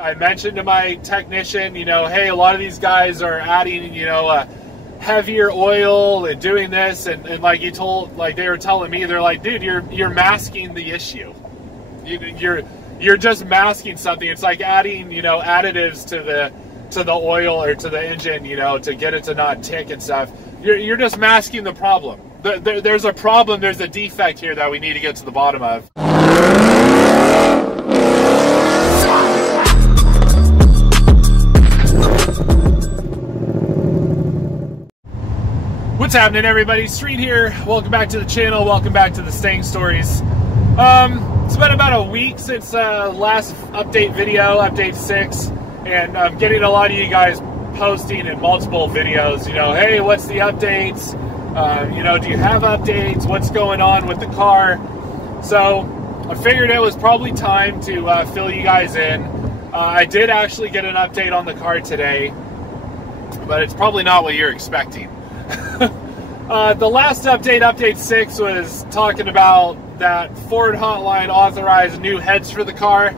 I mentioned to my technician, you know, hey, a lot of these guys are adding, you know, heavier oil and doing this, and like they were telling me, they're like, dude, you're masking the issue. You're just masking something. It's like adding, you know, additives to the oil or to the engine, you know, to get it to not tick and stuff. You're just masking the problem. There's a problem. There's a defect here that we need to get to the bottom of. What's happening, everybody? Street here. Welcome back to the channel. Welcome back to the Stang stories. It's been about a week since last update video, update 6, and I'm getting a lot of you guys posting in multiple videos, you know, hey, what's the updates? You know, do you have updates? What's going on with the car? So I figured it was probably time to fill you guys in. I did actually get an update on the car today, but it's probably not what you're expecting. The last update, update 6, was talking about that Ford hotline authorized new heads for the car.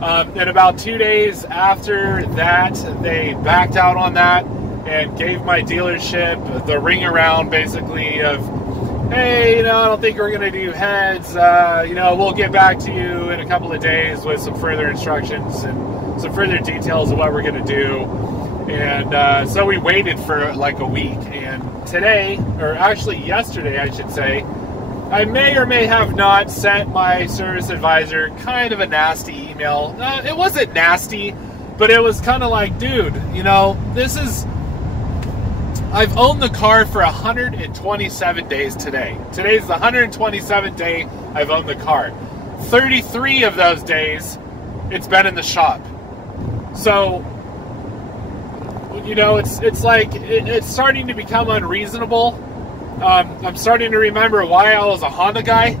And about 2 days after that, they backed out on that and gave my dealership the ring around, basically, of, hey, you know, I don't think we're going to do heads. You know, we'll get back to you in a couple of days with some further instructions and some further details of what we're going to do. And so we waited for like a week. And today, or actually yesterday, I should say, I may or may have not sent my service advisor kind of a nasty email. It wasn't nasty, but it was kind of like, dude, you know, I've owned the car for 127 days today. Today's the 127th day I've owned the car. 33 of those days, it's been in the shop. So, you know, it's like, it's starting to become unreasonable. I'm starting to remember why I was a Honda guy.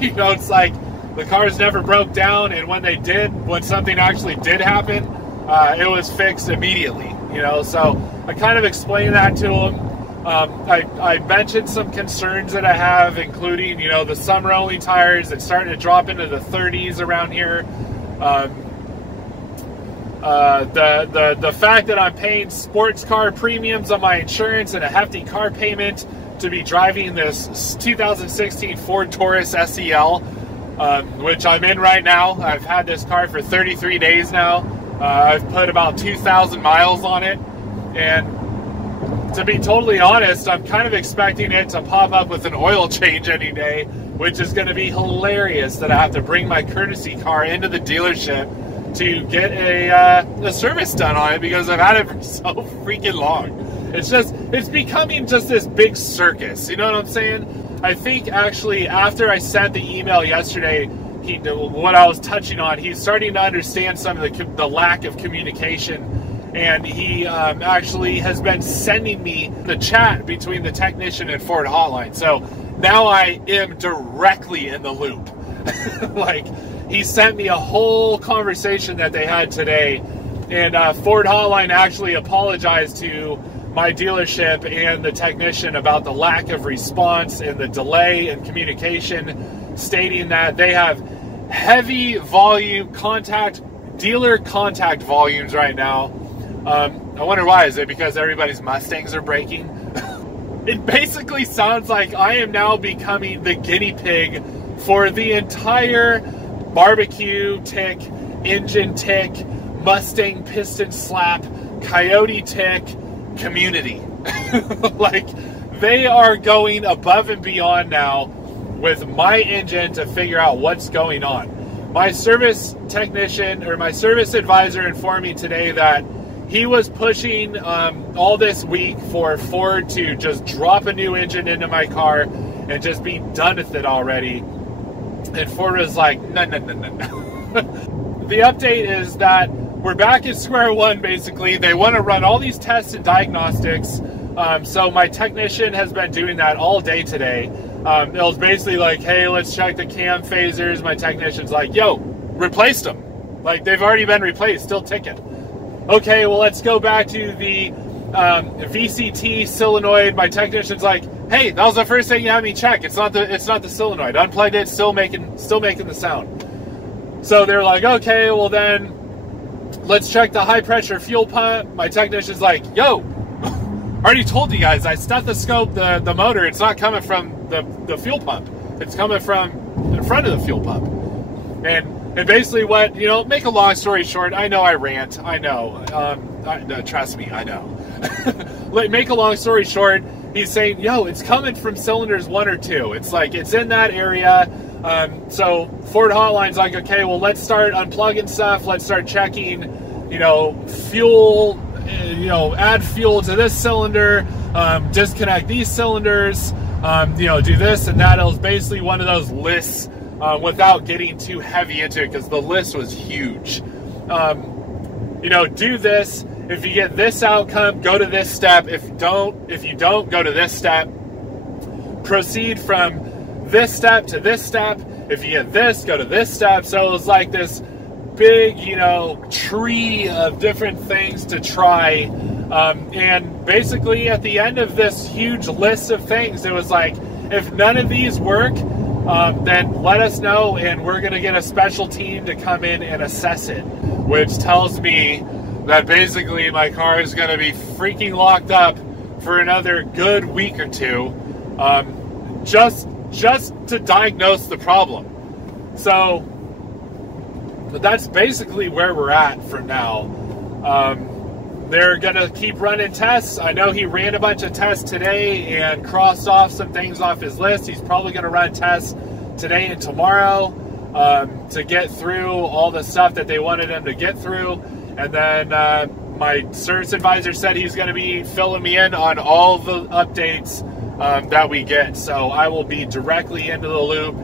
You know, it's like the cars never broke down, and when something actually did happen, it was fixed immediately, you know. So I kind of explained that to him. I mentioned some concerns that I have, including, you know, the summer-only tires that's starting to drop into the 30s around here. The fact that I'm paying sports car premiums on my insurance and a hefty car payment to be driving this 2016 Ford Taurus SEL, which I'm in right now. I've had this car for 33 days now. I've put about 2,000 miles on it, and to be totally honest, I'm kind of expecting it to pop up with an oil change any day, which is going to be hilarious that I have to bring my courtesy car into the dealership to get a service done on it because I've had it for so freaking long. It's becoming just this big circus, you know what I'm saying? I think actually after I sent the email yesterday, what I was touching on, he's starting to understand some of the lack of communication, and he actually has been sending me the chat between the technician and Ford hotline. So now I am directly in the loop. Like, he sent me a whole conversation that they had today, and Ford hotline actually apologized to my dealership and the technician about the lack of response and the delay in communication, stating that they have heavy volume dealer contact volumes right now. I wonder why. Is it because everybody's Mustangs are breaking? It basically sounds like I am now becoming the guinea pig for the entire barbecue tick, engine tick, Mustang piston slap, coyote tick community. Like, they are going above and beyond now with my engine to figure out what's going on. My service technician, or my service advisor, informed me today that he was pushing all this week for Ford to just drop a new engine into my car and just be done with it already. And Ford was like, no. The update is that we're back at square one, basically. They want to run all these tests and diagnostics. So my technician has been doing that all day today. It was basically like, hey, let's check the cam phasers. My technician's like, yo, replaced them. Like, they've already been replaced, still ticking. Okay, well, let's go back to the VCT solenoid. My technician's like, hey, that was the first thing you had me check. It's not the solenoid. Unplugged it, still making the sound. So they're like, okay, well then let's check the high pressure fuel pump. My technician's like, yo, I already told you guys, I stethoscoped the motor. It's not coming from the fuel pump. It's coming from in front of the fuel pump. And basically what, you know, make a long story short, I know I rant, I know. Trust me, I know. Make a long story short, he's saying, yo, it's coming from cylinders 1 or 2. It's like, it's in that area. So Ford Hotline's like, okay, well, let's start unplugging stuff. Let's start checking, you know, fuel, you know, add fuel to this cylinder, disconnect these cylinders, you know, do this and that. It was basically one of those lists, without getting too heavy into it, because the list was huge. You know, do this. If you get this outcome, go to this step. If you don't, go to this step. Proceed from this step to this step. If you get this, go to this step. So it was like this big, you know, tree of different things to try. And basically at the end of this huge list of things, it was like, if none of these work, then let us know, and we're going to get a special team to come in and assess it, which tells me that basically my car is going to be freaking locked up for another good week or two, just to diagnose the problem. So that's basically where we're at for now. They're going to keep running tests. I know he ran a bunch of tests today and crossed off some things off his list. He's probably going to run tests today and tomorrow to get through all the stuff that they wanted him to get through. And then my service advisor said he's going to be filling me in on all the updates that we get. So I will be directly into the loop.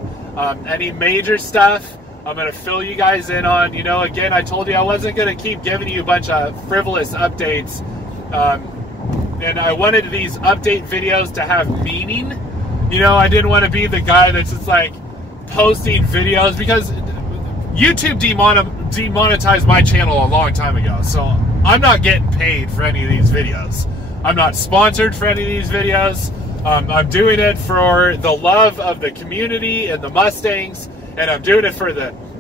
Any major stuff, I'm going to fill you guys in on. You know, again, I told you I wasn't going to keep giving you a bunch of frivolous updates. And I wanted these update videos to have meaning. You know, I didn't want to be the guy that's just like posting videos, because YouTube demonetized my channel a long time ago. So I'm not getting paid for any of these videos. I'm not sponsored for any of these videos. I'm doing it for the love of the community and the Mustangs. And I'm doing it for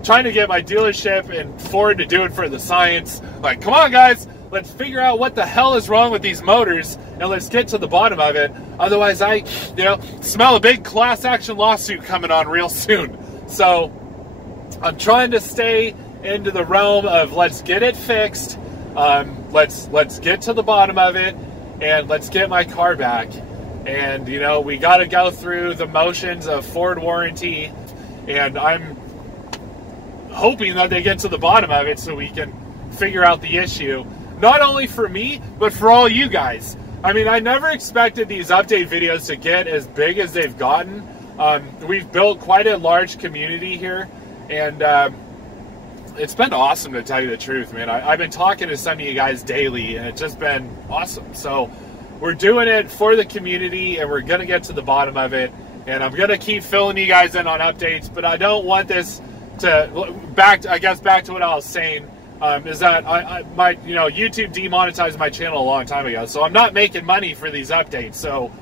trying to get my dealership and Ford to do it for the science. Like, come on, guys, let's figure out what the hell is wrong with these motors, and let's get to the bottom of it. Otherwise, I, you know, smell a big class action lawsuit coming on real soon. So I'm trying to stay into the realm of let's get it fixed. Let's get to the bottom of it, and let's get my car back. And, you know, we got to go through the motions of Ford warranty. And I'm hoping that they get to the bottom of it so we can figure out the issue. Not only for me, but for all you guys. I mean, I never expected these update videos to get as big as they've gotten. We've built quite a large community here. And it's been awesome, to tell you the truth, man. I've been talking to some of you guys daily, and it's just been awesome. So we're doing it for the community, and we're going to get to the bottom of it. And I'm going to keep filling you guys in on updates, but I don't want this to, back to what I was saying, is that my YouTube demonetized my channel a long time ago, so I'm not making money for these updates. So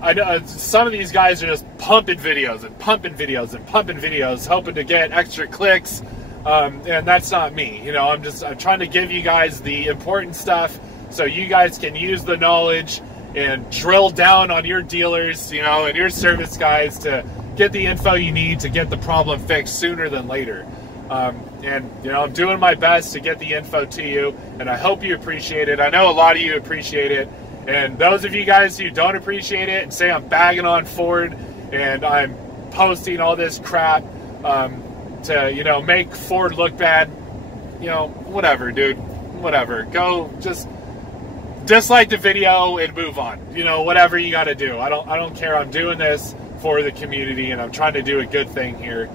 I know some of these guys are just pumping videos and pumping videos and pumping videos, hoping to get extra clicks, and that's not me. You know, I'm trying to give you guys the important stuff so you guys can use the knowledge and drill down on your dealers, you know, and your service guys to get the info you need to get the problem fixed sooner than later. And, you know, I'm doing my best to get the info to you, and I hope you appreciate it. I know a lot of you appreciate it. And those of you guys who don't appreciate it and say I'm bagging on Ford and I'm posting all this crap to, you know, make Ford look bad, you know, whatever, dude. Whatever. Go just dislike the video and move on. You know, whatever you got to do. I don't care. I'm doing this for the community, and I'm trying to do a good thing here.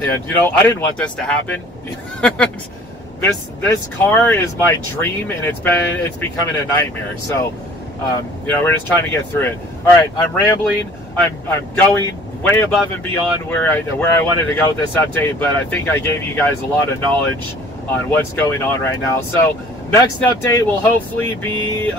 And you know, I didn't want this to happen. This car is my dream, and it's becoming a nightmare. So, you know, we're just trying to get through it. All right, I'm rambling. I'm going way above and beyond where I wanted to go with this update, but I think I gave you guys a lot of knowledge on what's going on right now. So next update will hopefully be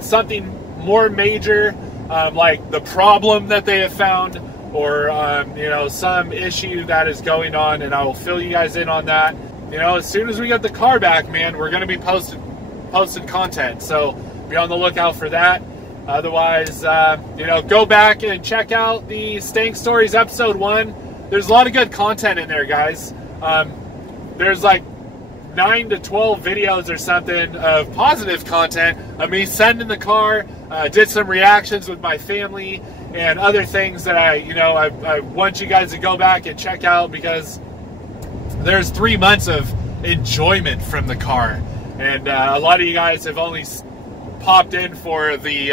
something more major, like the problem that they have found, or you know, some issue that is going on, and I will fill you guys in on that. you know, as soon as we get the car back, man, we're going to be posting content. So be on the lookout for that. Otherwise, you know, go back and check out the Stang Stories episode 1. There's a lot of good content in there, guys. There's like 9 to 12 videos or something of positive content of me sending the car, did some reactions with my family and other things that I want you guys to go back and check out, because there's 3 months of enjoyment from the car, and a lot of you guys have only popped in for the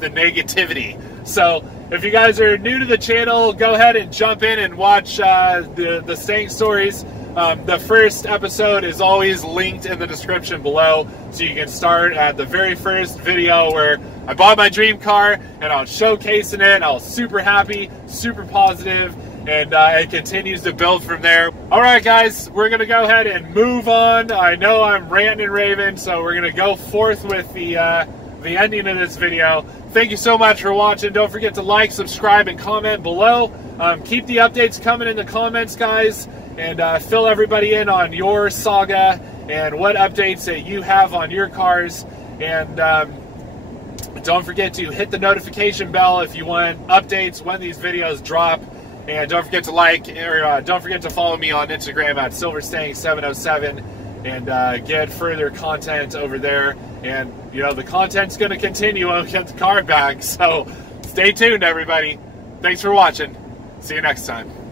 negativity. So if you guys are new to the channel, go ahead and jump in and watch the Stang Stories. The first episode is always linked in the description below, so you can start at the very first video where I bought my dream car and I was showcasing it. I was super happy, super positive, and it continues to build from there. All right, guys, we're gonna go ahead and move on. I know I'm ranting and raving, so we're gonna go forth with the ending of this video. Thank you so much for watching. Don't forget to like, subscribe, and comment below. Keep the updates coming in the comments, guys, and fill everybody in on your Saga and what updates that you have on your cars. And don't forget to hit the notification bell if you want updates when these videos drop. And don't forget to don't forget to follow me on Instagram at silverstang707 and get further content over there. And, you know, the content's going to continue when we get the car back. So stay tuned, everybody. Thanks for watching. See you next time.